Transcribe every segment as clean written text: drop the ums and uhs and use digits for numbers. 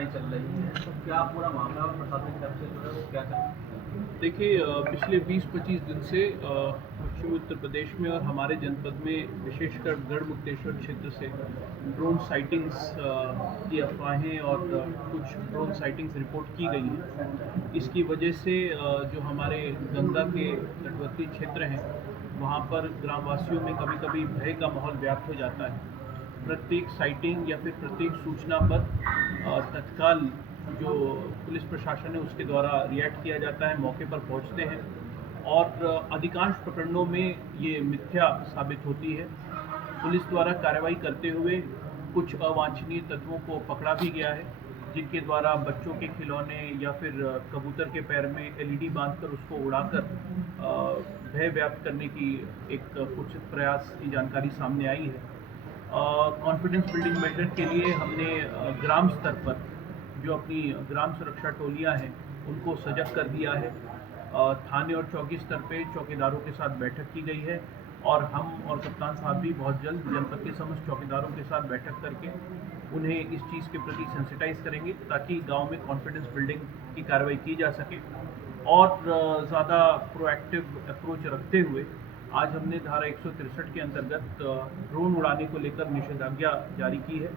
घटनाएं चल रही हैं, तो क्या पूरा मामला और प्रशासन की तरफ से जो है वो क्या कर? देखिए, पिछले 20-25 दिन से पश्चिमी उत्तर प्रदेश में और हमारे जनपद में विशेषकर गढ़मुक्तेश्वर क्षेत्र से ड्रोन साइटिंग्स की अफवाहें और कुछ ड्रोन साइटिंग्स रिपोर्ट की गई हैं। इसकी वजह से जो हमारे गंगा के तटवर्ती क्षेत्र हैं वहाँ पर ग्रामवासियों में कभी-कभी भय का माहौल व्याप्त हो जाता है। प्रत्येक साइटिंग या फिर प्रत्येक सूचना पर तत्काल जो पुलिस प्रशासन है उसके द्वारा रिएक्ट किया जाता है, मौके पर पहुंचते हैं और अधिकांश प्रकरणों में ये मिथ्या साबित होती है। पुलिस द्वारा कार्रवाई करते हुए कुछ अवांछनीय तत्वों को पकड़ा भी गया है, जिनके द्वारा बच्चों के खिलौने या फिर कबूतर के पैर में एलईडी बांधकर उसको उड़ाकर भय व्याप्त करने की एक कुछ प्रयास की जानकारी सामने आई है। कॉन्फिडेंस बिल्डिंग मेजर के लिए हमने ग्राम स्तर पर जो अपनी ग्राम सुरक्षा टोलियां हैं उनको सजग कर दिया है। थाने और चौकी स्तर पे चौकीदारों के साथ बैठक की गई है और हम और कप्तान साहब भी बहुत जल्द जनपद के समस्त चौकीदारों के साथ बैठक करके उन्हें इस चीज़ के प्रति सेंसिटाइज करेंगे ताकि गांव में कॉन्फिडेंस बिल्डिंग की कार्रवाई की जा सके। और ज़्यादा प्रोएक्टिव अप्रोच रखते हुए आज हमने धारा 163 के अंतर्गत ड्रोन उड़ाने को लेकर निषेधाज्ञा जारी की है।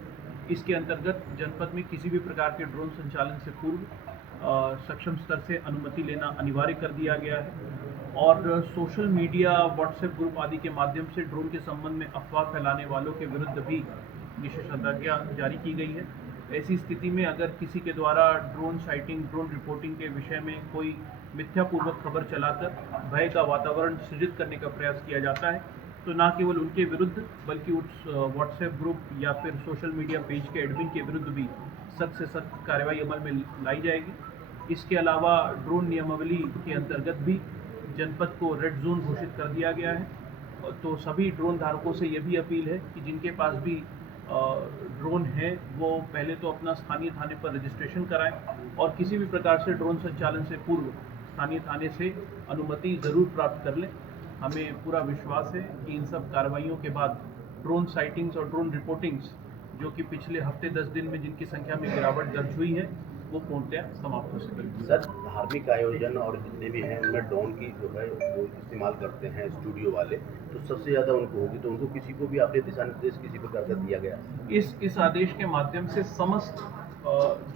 इसके अंतर्गत जनपद में किसी भी प्रकार के ड्रोन संचालन से पूर्व सक्षम स्तर से अनुमति लेना अनिवार्य कर दिया गया है और सोशल मीडिया, व्हाट्सएप ग्रुप आदि के माध्यम से ड्रोन के संबंध में अफवाह फैलाने वालों के विरुद्ध भी निषेधाज्ञा जारी की गई है। ऐसी स्थिति में अगर किसी के द्वारा ड्रोन साइटिंग, ड्रोन रिपोर्टिंग के विषय में कोई मिथ्यापूर्वक खबर चलाकर भय का वातावरण सृजित करने का प्रयास किया जाता है तो न केवल उनके विरुद्ध बल्कि उस व्हाट्सएप ग्रुप या फिर सोशल मीडिया पेज के एडमिन के विरुद्ध भी सख्त से सख्त कार्रवाई अमल में लाई जाएगी। इसके अलावा ड्रोन नियमावली के अंतर्गत भी जनपद को रेड जोन घोषित कर दिया गया है। तो सभी ड्रोन धारकों से यह भी अपील है कि जिनके पास भी ड्रोन है वो पहले तो अपना स्थानीय थाने पर रजिस्ट्रेशन कराएं और किसी भी प्रकार से ड्रोन संचालन से पूर्व स्थानीय थाने से अनुमति ज़रूर प्राप्त कर लें। हमें पूरा विश्वास है कि इन सब कार्रवाइयों के बाद ड्रोन साइटिंग्स और ड्रोन रिपोर्टिंग्स जो कि पिछले हफ्ते 10 दिन में जिनकी संख्या में गिरावट दर्ज हुई है वो पूर्णतः समाप्त हो सकेगी। सर, धार्मिक आयोजन और जितने भी हैं उनमें ड्रोन की जो है वो इस्तेमाल करते हैं स्टूडियो वाले, तो सबसे ज़्यादा उनको होगी, तो उनको किसी को भी आपने दिशा निर्देश किसी प्रकार का दिया गया? इस आदेश के माध्यम से समस्त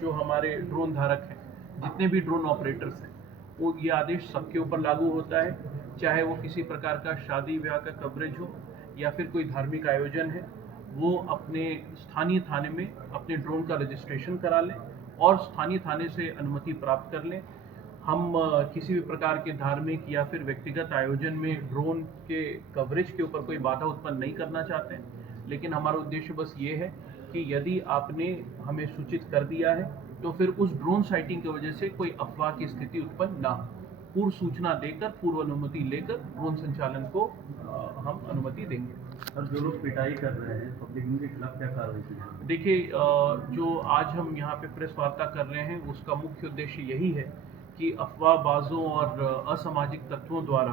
जो हमारे ड्रोन धारक हैं, जितने भी ड्रोन ऑपरेटर्स हैं, वो ये आदेश सबके ऊपर लागू होता है, चाहे वो किसी प्रकार का शादी ब्याह का कवरेज हो या फिर कोई धार्मिक आयोजन है, वो अपने स्थानीय थाने में अपने ड्रोन का रजिस्ट्रेशन करा लें और स्थानीय थाने से अनुमति प्राप्त कर लें। हम किसी भी प्रकार के धार्मिक या फिर व्यक्तिगत आयोजन में ड्रोन के कवरेज के ऊपर कोई बाधा उत्पन्न नहीं करना चाहते हैं, लेकिन हमारा उद्देश्य बस ये है कि यदि आपने हमें सूचित कर दिया है तो फिर उस ड्रोन साइटिंग की वजह से कोई अफवाह की स्थिति उत्पन्न ना हो। पूर्व सूचना देकर, पूर्व अनुमति लेकर ड्रोन संचालन को हम अनुमति देंगे। और जो लोग पिटाई कर रहे हैं पब्लिक, उनके खिलाफ क्या कार्रवाई की? देखिए, जो आज हम यहाँ पे प्रेस वार्ता कर रहे हैं उसका मुख्य उद्देश्य यही है कि अफवाहबाजों और असामाजिक तत्वों द्वारा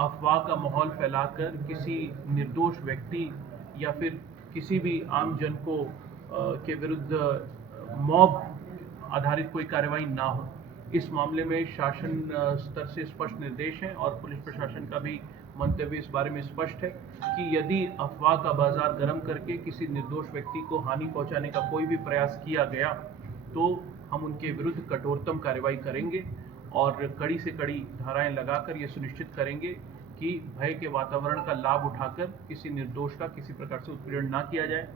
अफवाह का माहौल फैलाकर किसी निर्दोष व्यक्ति या फिर किसी भी आम जन को के विरुद्ध मॉब आधारित कोई कार्रवाई ना हो। इस मामले में शासन स्तर से स्पष्ट निर्देश हैं और पुलिस प्रशासन का भी मंतव्य इस बारे में स्पष्ट है कि यदि अफवाह का बाजार गर्म करके किसी निर्दोष व्यक्ति को हानि पहुंचाने का कोई भी प्रयास किया गया तो हम उनके विरुद्ध कठोरतम कार्रवाई करेंगे और कड़ी से कड़ी धाराएं लगाकर ये सुनिश्चित करेंगे कि भय के वातावरण का लाभ उठाकर किसी निर्दोष का किसी प्रकार से उत्पीड़न ना किया जाए।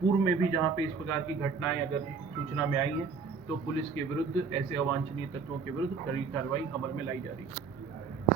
पूर्व में भी जहां पे इस प्रकार की घटनाएं अगर सूचना में आई हैं तो पुलिस के विरुद्ध, ऐसे अवांछनीय तत्वों के विरुद्ध कड़ी कार्रवाई अमल में लाई जा रही है।